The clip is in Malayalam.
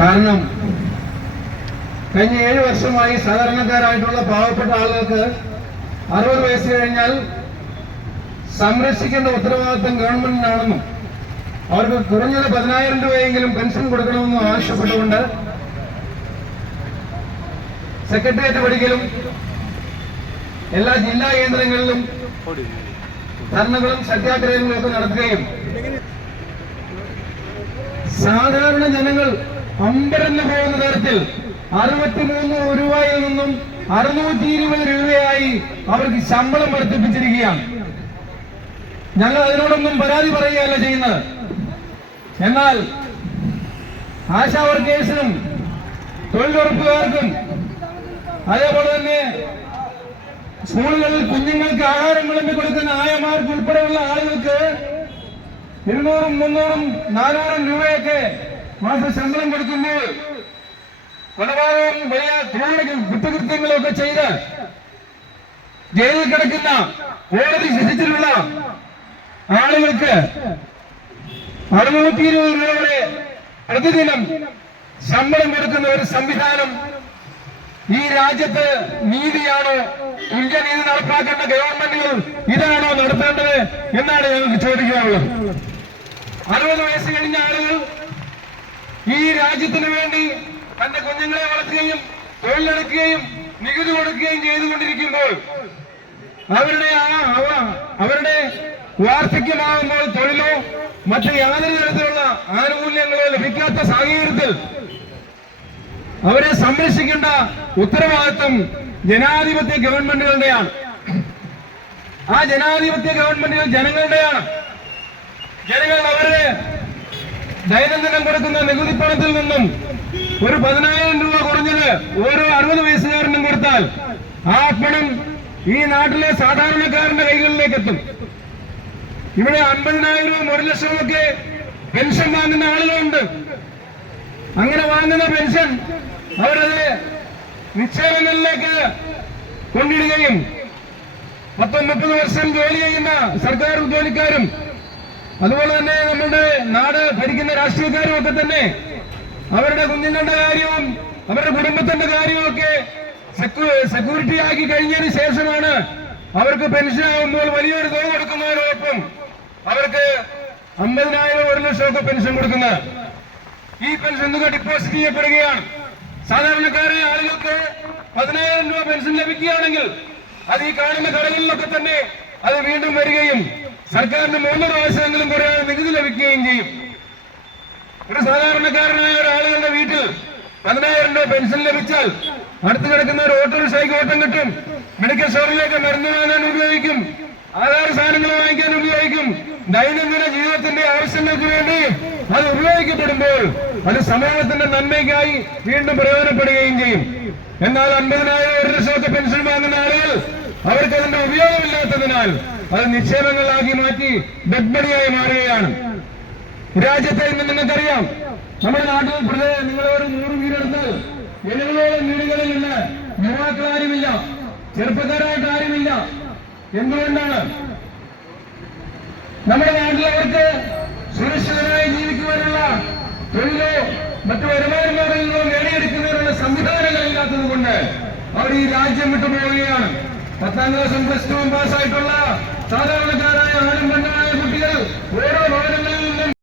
കാരണം കഴിഞ്ഞ 7 വർഷമായി സാധാരണക്കാരായിട്ടുള്ള പാവപ്പെട്ട ആളുകൾക്ക് 60 വയസ്സ് കഴിഞ്ഞാൽ സംരക്ഷിക്കേണ്ട ഉത്തരവാദിത്വം ഗവൺമെന്റിനാണെന്നും അവർക്ക് കുറഞ്ഞത് 10,000 രൂപയെങ്കിലും പെൻഷൻ കൊടുക്കണമെന്നും ആവശ്യപ്പെട്ടുകൊണ്ട് സെക്രട്ടേറിയറ്റ് പടിക്കലും എല്ലാ ജില്ലാ കേന്ദ്രങ്ങളിലും ധർണകളും സത്യാഗ്രഹങ്ങളും ഒക്കെ നടത്തുകയും സാധാരണ ജനങ്ങൾ അമ്പരന്ന് പോകുന്ന തരത്തിൽ 63 രൂപയിൽ നിന്നും 620 രൂപയായി അവർക്ക് ശമ്പളം വർദ്ധിപ്പിച്ചിരിക്കുകയാണ്. ഞങ്ങൾ അതിനോടൊന്നും പരാതി പറയുകയല്ല ചെയ്യുന്നത്. എന്നാൽ ആശാ വർക്കേഴ്സിനും തൊഴിലുറപ്പുകാർക്കും അതേപോലെ തന്നെ സ്കൂളുകളിൽ കുഞ്ഞുങ്ങൾക്ക് ആഹാരം വിളമ്പി കൊടുക്കുന്ന ആയമാർക്ക് ഉൾപ്പെടെയുള്ള ആളുകൾക്ക് 200, 300, 400 രൂപയൊക്കെ മാസ ശമ്പളം കൊടുക്കുമ്പോൾ കൊലപാതകവും വലിയ കുറ്റകൃത്യങ്ങളൊക്കെ ചെയ്ത് ജയിലിൽ കിടക്കുന്ന കോടതി ശിക്ഷിച്ചിട്ടുള്ള ആളുകൾക്ക് 620 രൂപ വരെ പ്രതിദിനം ശമ്പളം കൊടുക്കുന്ന ഒരു സംവിധാനം ഈ രാജ്യത്ത് നീതിയാണോ? തുല്യനീതി നടപ്പാക്കേണ്ട ഗവൺമെന്റുകൾ ഇതാണോ നടത്തേണ്ടത് എന്നാണ് ഞങ്ങൾക്ക് ചോദിക്കാനുള്ളത്. 60 വയസ്സ് കഴിഞ്ഞ ആളുകൾ ഈ രാജ്യത്തിന് വേണ്ടി തന്റെ കുഞ്ഞുങ്ങളെ വളർത്തുകയും തൊഴിലെടുക്കുകയും നികുതി കൊടുക്കുകയും ചെയ്തുകൊണ്ടിരിക്കുമ്പോൾ അവരുടെ വാർദ്ധക്യമാകുമ്പോൾ തൊഴിലോ മറ്റ് യാതൊരു തരത്തിലുള്ള ആനുകൂല്യങ്ങളോ ലഭിക്കാത്ത സാഹചര്യത്തിൽ അവരെ സംരക്ഷിക്കേണ്ട ഉത്തരവാദിത്വം ജനാധിപത്യ ഗവൺമെന്റുകളുടെയാണ്. ആ ജനാധിപത്യ ഗവൺമെന്റുകൾ ജനങ്ങളുടെയാണ്. ജനങ്ങൾ അവരുടെ ദൈനംദിനം കൊടുക്കുന്ന നികുതി പണത്തിൽ നിന്നും ഒരു 10,000 രൂപ കുറഞ്ഞത് ഓരോ 60 വയസ്സുകാരനും കൊടുത്താൽ ആ പണം ഈ നാട്ടിലെ സാധാരണക്കാരന്റെ കൈകളിലേക്ക് എത്തും. ഇവിടെ 50,000, 1 ലക്ഷമൊക്കെ പെൻഷൻ വാങ്ങുന്ന ആളുകളുണ്ട്. അങ്ങനെ വാങ്ങുന്ന പെൻഷൻ അവരത് നിക്ഷേപങ്ങളിലേക്ക് കൊണ്ടിടുകയും 30 വർഷം ജോലി ചെയ്യുന്ന സർക്കാർ ജോലിക്കാരും അതുപോലെ തന്നെ നമ്മുടെ നാട് ഭരിക്കുന്ന രാഷ്ട്രീയക്കാരും ഒക്കെ തന്നെ അവരുടെ കുഞ്ഞുങ്ങളുടെ കാര്യവും അവരുടെ കുടുംബത്തിന്റെ കാര്യവും ഒക്കെ സെക്യൂരിറ്റി ആക്കി കഴിഞ്ഞതിന് ശേഷമാണ് അവർക്ക് പെൻഷൻ ആകുമ്പോൾ വലിയൊരു തുക കൊടുക്കുന്നതിനോടൊപ്പം അവർക്ക് 50,000, 1 ലക്ഷമൊക്കെ പെൻഷൻ കൊടുക്കുന്നത്. ഈ പെൻഷൻ തുക ഡിപ്പോസിറ്റ് ചെയ്യപ്പെടുകയാണ്. സാധാരണക്കാരായ ആളുകൾക്ക് 10,000 രൂപ പെൻഷൻ ലഭിക്കുകയാണെങ്കിൽ അത് ഈ കാണുന്ന കടകളിലൊക്കെ തന്നെ അത് വീണ്ടും വരികയും സർക്കാരിന് 3 പ്രാവശ്യമെങ്കിലും കുറയാതെ നികുതി ലഭിക്കുകയും ചെയ്യും. ഒരു സാധാരണക്കാരനായ ഒരാളുകളുടെ വീട്ടിൽ 10,000 രൂപ പെൻഷൻ ലഭിച്ചാൽ അടുത്ത് കിടക്കുന്ന ഒരു ഓട്ടോറിക്ഷയ്ക്ക് ഓട്ടം കിട്ടും, മെഡിക്കൽ സ്റ്റോറിലേക്ക് മരുന്ന് വാങ്ങാൻ ഉപയോഗിക്കും, ആധാർ സാധനങ്ങൾ വാങ്ങിക്കാൻ ഉപയോഗിക്കും, ദൈനംദിന ജീവിതത്തിന്റെ ആവശ്യങ്ങൾക്ക് വേണ്ടി അത് ഉപയോഗിക്കപ്പെടുമ്പോൾ അത് സമൂഹത്തിന്റെ നന്മയ്ക്കായി വീണ്ടും പ്രയോജനപ്പെടുകയും ചെയ്യും. എന്നാൽ 50,000, 1 ലക്ഷമൊക്കെ പെൻഷൻ വാങ്ങുന്ന ആളുകൾ അവർക്ക് അതിന്റെ ഉപയോഗമില്ലാത്തതിനാൽ അത് നിക്ഷേപങ്ങളാക്കി മാറ്റി ഡെഡ് മണിയായി മാറുകയാണ്. രാജ്യത്തെ ഇന്ന് നിങ്ങൾക്കറിയാം, നമ്മുടെ നാട്ടിൽ നിങ്ങളൊരു 100 വീടെടുത്താൽ 70ഓളം വീടുകളിൽ നിന്ന് യുവാക്കളാരുമില്ല, ചെറുപ്പക്കാരായിട്ട് ആരുമില്ല. എന്തുകൊണ്ടാണ്? നമ്മുടെ നാട്ടിലവർക്ക് സുരക്ഷിതമായി ജീവിക്കുവാനുള്ള തൊഴിലോ മറ്റു വരുമാന മാർഗങ്ങളോ നേടിയെടുക്കുന്നതിനുള്ള സംവിധാനങ്ങളില്ലാത്തത് കൊണ്ട് അവർ ഈ രാജ്യം വിട്ടുപോവുകയാണ്. 10ാം ക്ലാസും +2 പാസ്സായിട്ടുള്ള സാധാരണക്കാരായ ആരും പെണ്ണായ കുട്ടികൾ ഓരോ ഭവനങ്ങൾ